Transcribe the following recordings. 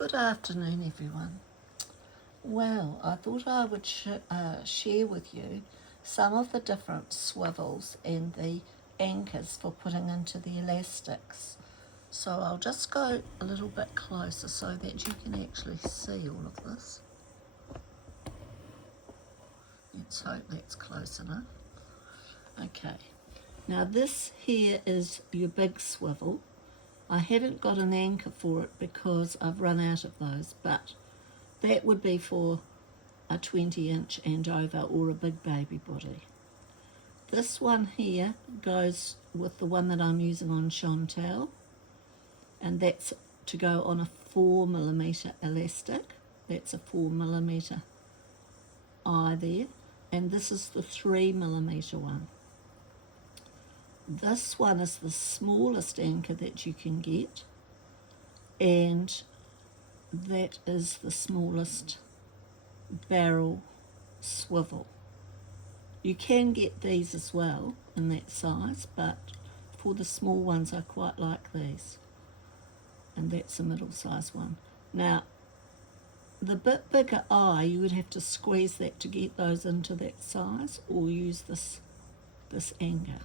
Good afternoon, everyone. Well, I thought I would share with you some of the different swivels and the anchors for putting into the elastics. So I'll just go a little bit closer so that you can actually see all of this. Let's hope that's close enough. Okay, now this here is your big swivel. I haven't got an anchor for it because I've run out of those, but that would be for a 20-inch and over or a big baby body. This one here goes with the one that I'm using on Chantel, and that's to go on a 4mm elastic. That's a 4mm eye there, and this is the 3mm one. This one is the smallest anchor that you can get, and that is the smallest barrel swivel. You can get these as well in that size, but for the small ones I quite like these, and that's a middle size one. Now the bit bigger eye, you would have to squeeze that to get those into that size, or use this anchor.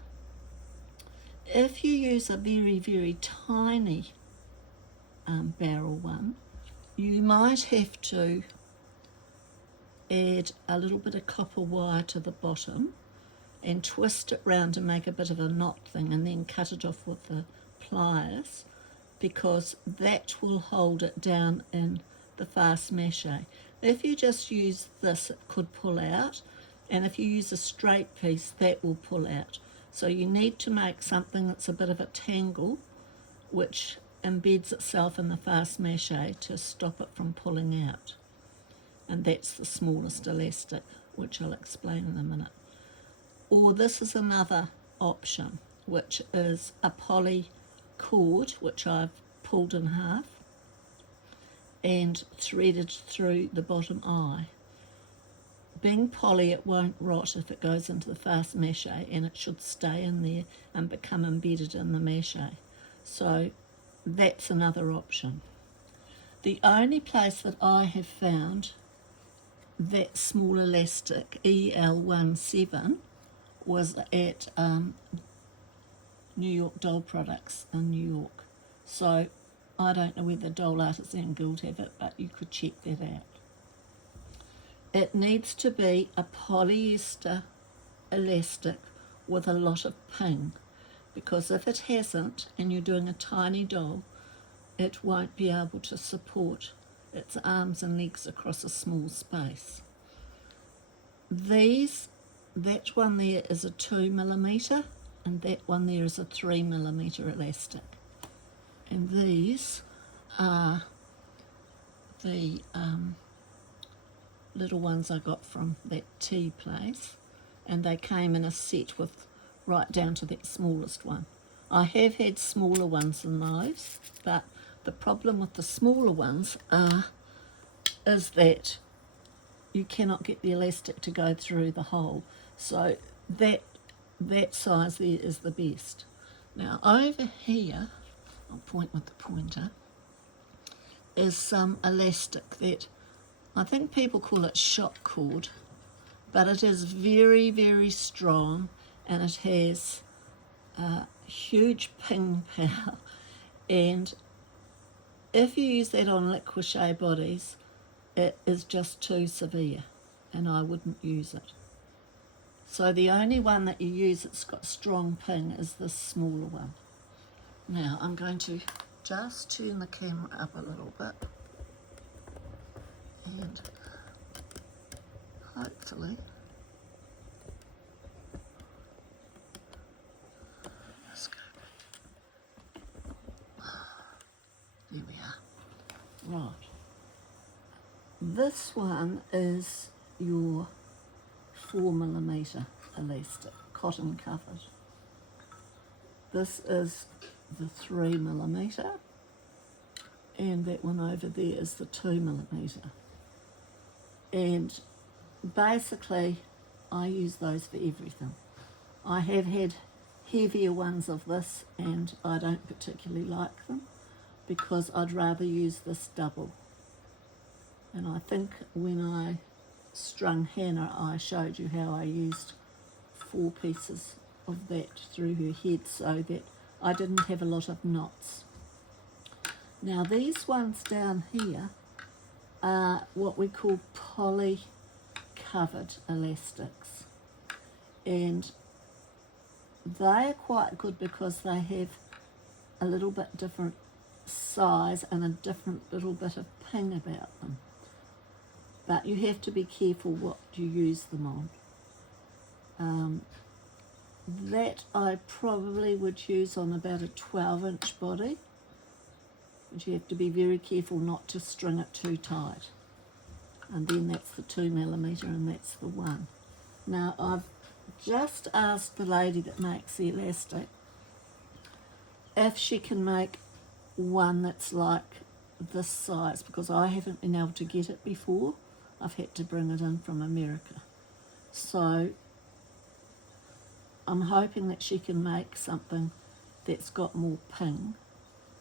If you use a very tiny barrel one, you might have to add a little bit of copper wire to the bottom and twist it round to make a bit of a knot thing, and then cut it off with the pliers, because that will hold it down in the fast mache. If you just use this, it could pull out, and if you use a straight piece, that will pull out. So you need to make something that's a bit of a tangle, which embeds itself in the fast mache to stop it from pulling out. And that's the smallest elastic, which I'll explain in a minute. Or this is another option, which is a poly cord, which I've pulled in half and threaded through the bottom eye. Being poly, it won't rot if it goes into the fast mache, and it should stay in there and become embedded in the mache. So that's another option. The only place that I have found that small elastic, EL17, was at New York Doll Products in New York. So I don't know whether Doll Artisan Guild have it, but you could check that out. It needs to be a polyester elastic with a lot of ping, because if it hasn't and you're doing a tiny doll, it won't be able to support its arms and legs across a small space. That one there is a 2mm, and that one there is a 3mm elastic. And these are the little ones I got from that tea place, and they came in a set with right down to that smallest one. I have had smaller ones than those, but the problem with the smaller ones is that you cannot get the elastic to go through the hole. So that size there is the best. Now over here, I'll point with the pointer, is some elastic that I think people call it shock cord, but it is very strong, and it has huge ping power, and if you use that on Li-Qua-Che bodies, it is just too severe, and I wouldn't use it. So the only one that you use that's got strong ping is this smaller one. Now I'm going to just turn the camera up a little bit, and hopefully let's go back. There we are. Right, this one is your 4mm elastic, cotton covered. This is the 3mm, and that one over there is the 2mm. And basically I use those for everything. I have had heavier ones of this, and I don't particularly like them, because I'd rather use this double And I think when I strung Hannah, I showed you how I used 4 pieces of that through her head so that I didn't have a lot of knots. Now these ones down here are what we call poly covered elastics, and they are quite good because they have a little bit different size and a different little bit of ping about them, but you have to be careful what you use them on. That I probably would use on about a 12-inch body, but you have to be very careful not to string it too tight. And then that's the 2mm and that's the 1. Now I've just asked the lady that makes the elastic if she can make one that's like this size, because I haven't been able to get it before. I've had to bring it in from America. So I'm hoping that she can make something that's got more ping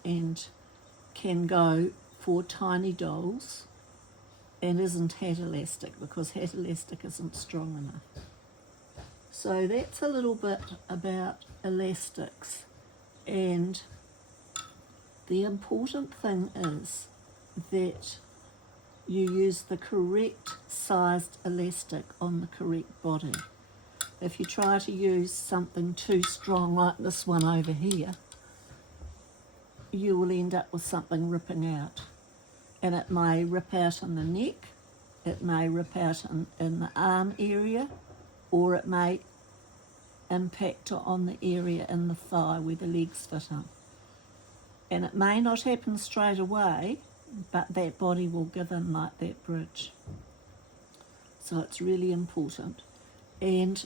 and can go for tiny dolls and isn't hat elastic, because hat elastic isn't strong enough. So that's a little bit about elastics, and the important thing is that you use the correct sized elastic on the correct body. If you try to use something too strong like this one over here, you will end up with something ripping out. And it may rip out in the neck, it may rip out in the arm area, or it may impact on the area in the thigh where the legs fit in. And it may not happen straight away, but that body will give in like that bridge. So it's really important. And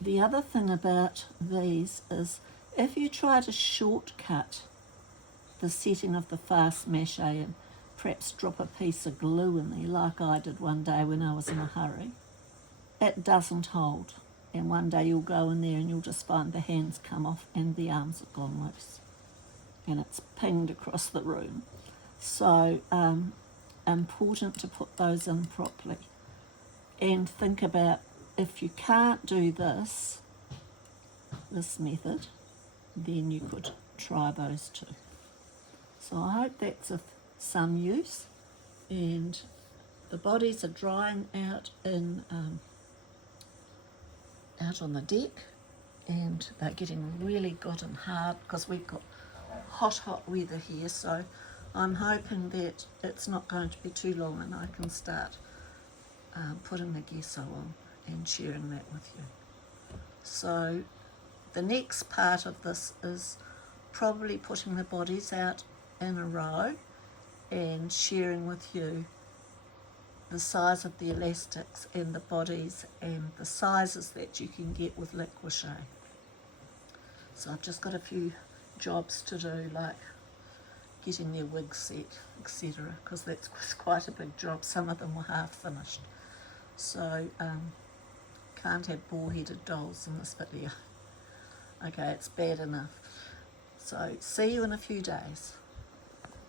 the other thing about these is if you try to shortcut the setting of the fast mache and perhaps drop a piece of glue in there like I did one day when I was in a hurry, it doesn't hold. And one day you'll go in there and you'll just find the hands come off and the arms have gone loose. And it's pinged across the room. So important to put those in properly. And think about, if you can't do this method, then you could try those two. So I hope that's of some use. And the bodies are drying out out on the deck, and they're getting really good and hard because we've got hot weather here. So I'm hoping that it's not going to be too long and I can start putting the gesso on and sharing that with you. So the next part of this is probably putting the bodies out in a row and sharing with you the size of the elastics and the bodies and the sizes that you can get with Li-Qua-Che. So I've just got a few jobs to do, like getting their wig set, etc., because that's quite a big job. Some of them were half finished. So can't have ball-headed dolls in this video. Okay, it's bad enough. So see you in a few days.